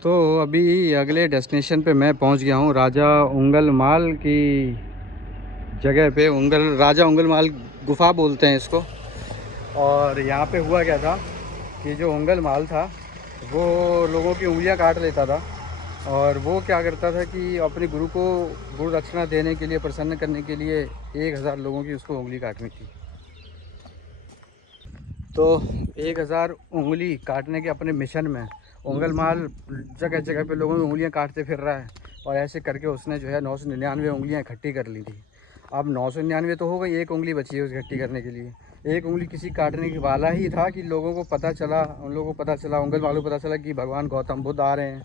तो अभी अगले डेस्टिनेशन पे मैं पहुंच गया हूं, राजा उंगलमाल की जगह पे। राजा उंगलमाल गुफा बोलते हैं इसको। और यहाँ पे हुआ क्या था कि जो उंगलमाल था वो लोगों की उंगलियां काट लेता था। और वो क्या करता था कि अपने गुरु को गुरु दक्षिणा देने के लिए, प्रसन्न करने के लिए 1000 लोगों की उसको उंगली काटनी थी। तो 1000 उंगली काटने के अपने मिशन में उंगलमाल जगह जगह पे लोगों की उंगलियां काटते फिर रहा है। और ऐसे करके उसने जो है 999 उंगलियां इकट्ठी कर ली थी। अब 999 तो हो गई, एक उंगली बची है उस इकट्ठी करने के लिए। एक उंगली किसी काटने के वाला ही था कि लोगों को पता चला, उन लोगों को पता चला, उंगलमाल को पता चला कि भगवान गौतम बुद्ध आ रहे हैं।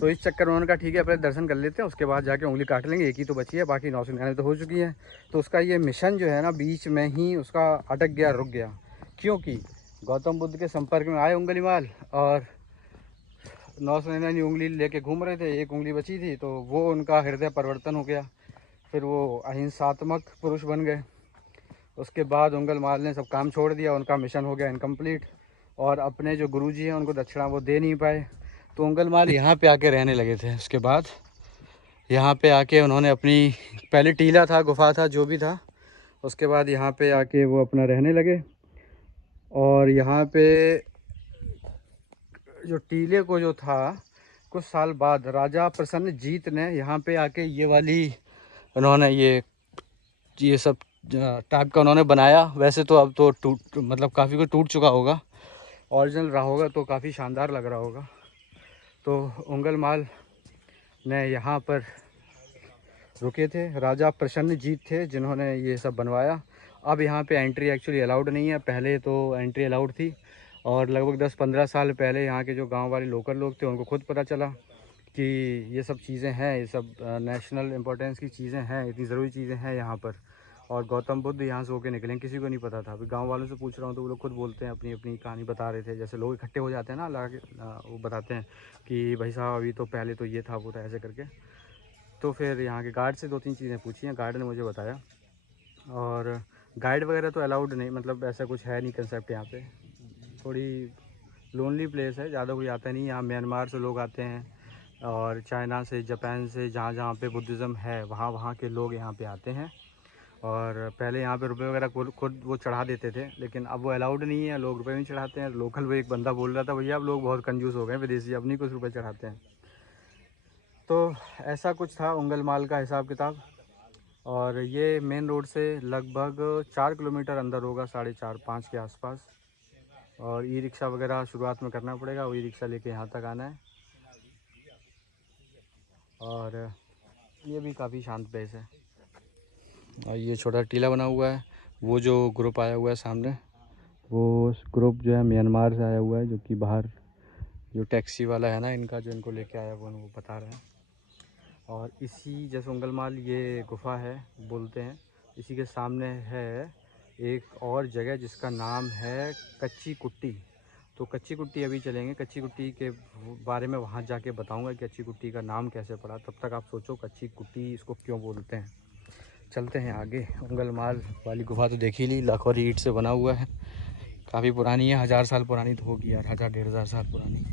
तो इस चक्कर में उन्होंने कहा ठीक है पहले दर्शन कर लेते हैं, उसके बाद जाके उंगली काट लेंगे, एक ही तो बची है, बाकी 999 तो हो चुकी है। तो उसका ये मिशन जो है ना बीच में ही उसका अटक गया, रुक गया। क्योंकि गौतम बुद्ध के संपर्क में आए उंगलीमाल और 999 उंगली लेके घूम रहे थे, एक उंगली बची थी। तो वो उनका हृदय परिवर्तन हो गया, फिर वो अहिंसात्मक पुरुष बन गए। उसके बाद उंगलमाल ने सब काम छोड़ दिया, उनका मिशन हो गया इनकम्प्लीट। और अपने जो गुरुजी हैं उनको दक्षिणा वो दे नहीं पाए। तो उंगलमाल यहाँ पे आके रहने लगे थे। उसके बाद यहाँ पे आके उन्होंने अपनी, पहले टीला था, गुफा था, जो भी था, उसके बाद यहाँ पे आके वो अपना रहने लगे। और यहाँ पे जो टीले को जो था, कुछ साल बाद राजा प्रसन्नजीत ने यहाँ पे आके ये वाली, उन्होंने ये सब टाइप का उन्होंने बनाया। वैसे तो अब तो टूट, मतलब काफ़ी कुछ टूट चुका होगा, ओरिजिनल रहा होगा तो काफ़ी शानदार लग रहा होगा। तो उंगलमाल ने यहाँ पर रुके थे, राजा प्रसन्नजीत थे जिन्होंने ये सब बनवाया। अब यहाँ पे एंट्री एक्चुअली अलाउड नहीं है, पहले तो एंट्री अलाउड थी। और लगभग 10-15 साल पहले यहाँ के जो गांव वाले लोकल लोग थे उनको खुद पता चला कि ये सब चीज़ें हैं, ये सब नेशनल इम्पोर्टेंस की चीज़ें हैं, इतनी ज़रूरी चीज़ें हैं यहाँ पर। और गौतम बुद्ध यहाँ से होके निकले, किसी को नहीं पता था। अभी गांव वालों से पूछ रहा हूँ तो वो लोग खुद बोलते हैं, अपनी अपनी कहानी बता रहे थे। जैसे लोग इकट्ठे हो जाते हैं ना, वो बताते हैं कि भाई साहब अभी तो पहले तो ये था वो था, ऐसे करके। तो फिर यहाँ के गार्ड से 2-3 चीज़ें पूछी हैं, गार्ड ने मुझे बताया। और गाइड वगैरह तो अलाउड नहीं, मतलब ऐसा कुछ है नहीं कंसेप्ट यहाँ पे। थोड़ी लोनली प्लेस है, ज़्यादा कोई आता नहीं। यहाँ म्यांमार से लोग आते हैं और चाइना से, जापान से, जहाँ जहाँ पे बुद्धिज़्म है वहाँ वहाँ के लोग यहाँ पे आते हैं। और पहले यहाँ पे रुपए वगैरह खुद वो चढ़ा देते थे, लेकिन अब वो अलाउड नहीं है, लोग रुपए नहीं चढ़ाते हैं। लोकल वो एक बंदा बोल रहा था, भैया अब लोग बहुत कंजूस हो गए, विदेशी अब नहीं कुछ रुपये चढ़ाते हैं। तो ऐसा कुछ था उंगलमाल का हिसाब किताब। और ये मेन रोड से लगभग 4 किलोमीटर अंदर होगा, 4.5-5 के आसपास। और ई रिक्शा वगैरह शुरुआत में करना पड़ेगा, वो ई रिक्शा लेके यहाँ तक आना है। और ये भी काफ़ी शांत प्लेस है। और ये छोटा टीला बना हुआ है। वो जो ग्रुप आया हुआ है सामने, वो ग्रुप जो है म्यांमार से आया हुआ है, जो कि बाहर जो टैक्सी वाला है ना इनका, जो इनको लेके आया वो बता रहे हैं। और इसी जैसे उंगलमाल ये गुफा है बोलते हैं, इसी के सामने है एक और जगह जिसका नाम है कच्ची कुट्टी। तो कच्ची कुट्टी अभी चलेंगे, कच्ची कुट्टी के बारे में वहाँ जाके बताऊँगा कि कच्ची कुट्टी का नाम कैसे पड़ा। तब तक आप सोचो कच्ची कुट्टी इसको क्यों बोलते हैं। चलते हैं आगे। उंगलमाल वाली गुफा तो देख ही ली, लाखोरी ईंट से बना हुआ है, काफ़ी पुरानी है, 1000 साल पुरानी तो होगी यार, 1000-1500 साल पुरानी।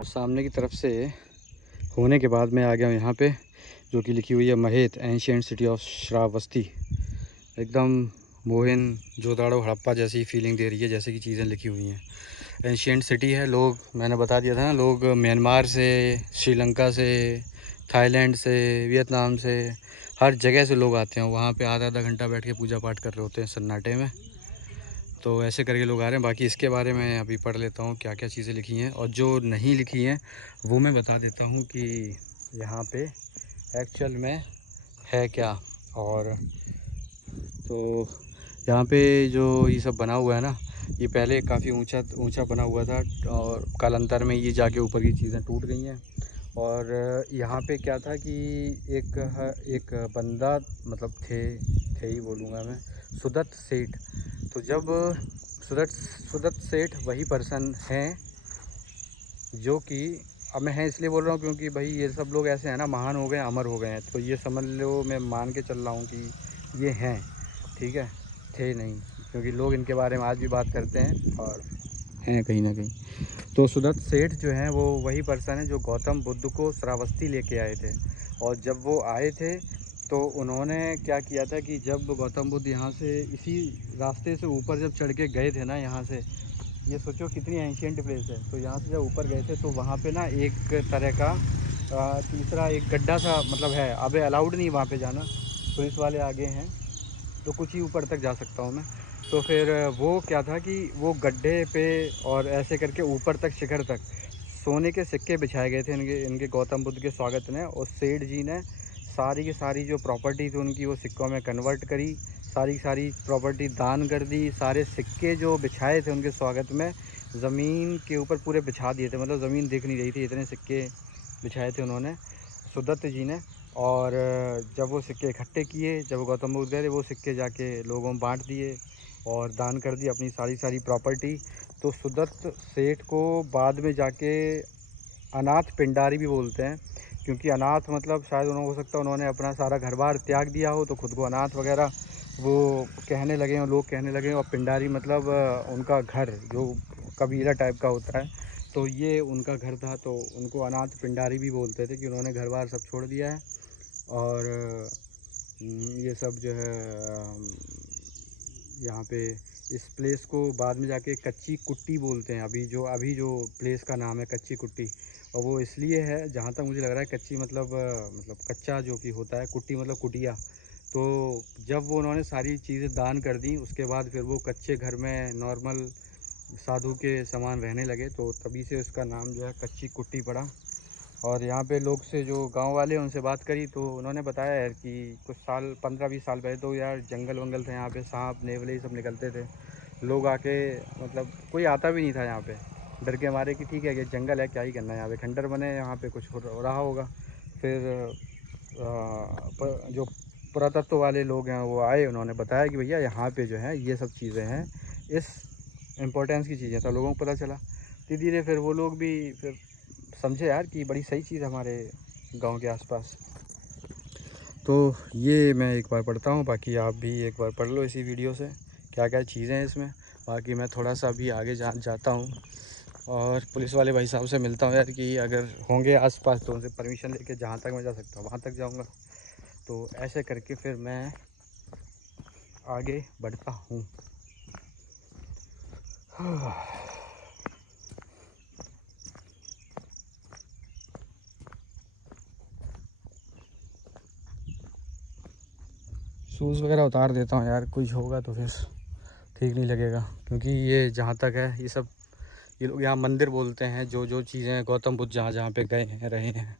सामने की तरफ से होने के बाद मैं आ गया हूँ यहाँ पे, जो कि लिखी हुई है Mahet ancient city of Shravasti. एकदम मोहन जोदाड़ो हड़प्पा जैसी फीलिंग दे रही है, जैसे कि चीज़ें लिखी हुई हैं। एंशियंट सिटी है। लोग, मैंने बता दिया था ना, लोग म्यांमार से, श्रीलंका से, थाईलैंड से, वियतनाम से, हर जगह से लोग आते हैं। वहाँ पे आधा आधा घंटा बैठ के पूजा पाठ कर रहे होते हैं सन्नाटे में। तो ऐसे करके लोग आ रहे हैं। बाकी इसके बारे में अभी पढ़ लेता हूँ क्या क्या चीज़ें लिखी हैं, और जो नहीं लिखी हैं वो मैं बता देता हूँ कि यहाँ पे एक्चुअल में है क्या। और तो यहाँ पे जो ये सब बना हुआ है ना, ये पहले काफ़ी ऊंचा ऊंचा बना हुआ था, और कालांतर में ये जाके ऊपर की चीज़ें टूट गई हैं। और यहाँ पे क्या था कि एक बंदा मतलब थे ही बोलूँगा मैं, सुदत्त सेठ। तो जब सुदत्त सेठ वही पर्सन हैं जो कि, अब मैं हैं इसलिए बोल रहा हूँ क्योंकि भाई ये सब लोग ऐसे हैं ना, महान हो गए, अमर हो गए हैं, तो ये समझ लो, मैं मान के चल रहा हूँ कि ये हैं, ठीक है, थे नहीं, क्योंकि लोग इनके बारे में आज भी बात करते हैं और हैं कहीं ना कहीं। तो सुदत्त सेठ जो हैं वो वही पर्सन है जो गौतम बुद्ध को श्रावस्ती लेके आए थे। और जब वो आए थे तो उन्होंने क्या किया था कि जब गौतम बुद्ध यहाँ से इसी रास्ते से ऊपर जब चढ़ के गए थे ना, यहाँ से, ये सोचो कितनी एंशियंट प्लेस है, तो यहाँ से जब ऊपर गए थे तो वहाँ पे ना एक तरह का तीसरा एक गड्ढा सा मतलब है, अबे अलाउड नहीं वहाँ पे जाना, पुलिस वाले आगे हैं, तो कुछ ही ऊपर तक जा सकता हूँ मैं। तो फिर वो क्या था कि वो गड्ढे पे और ऐसे करके ऊपर तक, शिखर तक सोने के सिक्के बिछाए गए थे इनके इनके गौतम बुद्ध के स्वागत में। और सेठ जी ने सारी की सारी जो प्रॉपर्टी थी उनकी वो सिक्कों में कन्वर्ट करी, सारी की सारी प्रॉपर्टी दान कर दी, सारे सिक्के जो बिछाए थे उनके स्वागत में ज़मीन के ऊपर पूरे बिछा दिए थे, मतलब ज़मीन दिख नहीं रही थी, इतने सिक्के बिछाए थे उन्होंने, सुदत्त जी ने। और जब वो सिक्के इकट्ठे किए, जब गौतम बुद्ध गए वो सिक्के जाके लोगों में बांट दिए और दान कर दी अपनी सारी सारी प्रॉपर्टी। तो सुदत्त सेठ को बाद में जाके अनाथ पिंडारी भी बोलते हैं, क्योंकि अनाथ मतलब शायद उन्होंने, हो सकता है उन्होंने अपना सारा घर बार त्याग दिया हो तो खुद को अनाथ वगैरह वो कहने लगे हैं, लोग कहने लगे हैं। और पिंडारी मतलब उनका घर जो कबीला टाइप का होता है, तो ये उनका घर था, तो उनको अनाथ पिंडारी भी बोलते थे कि उन्होंने घर बार सब छोड़ दिया है। और ये सब जो है यहाँ पे इस प्लेस को बाद में जाके कच्ची कुट्टी बोलते हैं, अभी जो प्लेस का नाम है कच्ची कुट्टी। और वो इसलिए है, जहाँ तक मुझे लग रहा है, कच्ची मतलब कच्चा जो कि होता है, कुट्टी मतलब कुटिया। तो जब वो उन्होंने सारी चीज़ें दान कर दी उसके बाद फिर वो कच्चे घर में नॉर्मल साधु के समान रहने लगे, तो तभी से उसका नाम जो है कच्ची कुट्टी पड़ा। और यहाँ पे लोग से जो गांव वाले हैं उनसे बात करी तो उन्होंने बताया यार कि कुछ साल 15-20 साल पहले तो यार जंगल वंगल थे यहाँ पे, सांप नेवले ये सब निकलते थे, लोग आके मतलब कोई आता भी नहीं था यहाँ पे, डर के मारे कि ठीक है कि जंगल है, क्या ही करना है यहाँ पे, खंडर बने यहाँ पे कुछ हो रहा होगा। फिर जो पुरातत्व वाले लोग हैं वो आए, उन्होंने बताया कि भैया यहाँ पे जो है ये सब चीज़ें हैं, इस इम्पोर्टेंस की चीज़ें, तो लोगों को पता चला धीरे धीरे, फिर वो लोग भी फिर समझे यार कि बड़ी सही चीज़ है हमारे गांव के आसपास। तो ये मैं एक बार पढ़ता हूँ, बाकी आप भी एक बार पढ़ लो इसी वीडियो से क्या क्या चीज़ें हैं इसमें। बाकी मैं थोड़ा सा अभी आगे जाता हूँ और पुलिस वाले भाई साहब से मिलता हूँ यार, कि अगर होंगे आसपास तो उनसे परमिशन लेके जहाँ तक मैं जा सकता हूँ वहाँ तक जाऊँगा। तो ऐसे करके फिर मैं आगे बढ़ता हूँ। शूज़ वगैरह उतार देता हूँ यार, कुछ होगा तो फिर ठीक नहीं लगेगा, क्योंकि ये जहाँ तक है ये सब, ये लोग यहाँ मंदिर बोलते हैं जो जो चीज़ें गौतम बुद्ध जहाँ जहाँ पे गए हैं, रहे हैं।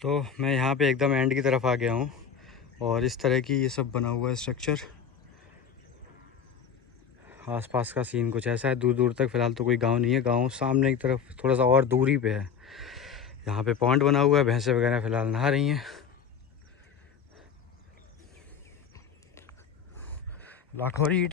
तो मैं यहाँ पे एकदम एंड की तरफ आ गया हूँ और इस तरह की ये सब बना हुआ है स्ट्रक्चर। आसपास का सीन कुछ ऐसा है, दूर दूर तक फ़िलहाल तो कोई गांव नहीं है, गांव सामने की तरफ थोड़ा सा और दूरी पे है। यहाँ पे पॉन्ड बना हुआ है, भैंसें वगैरह फ़िलहाल नहा रही हैं। लाखोरी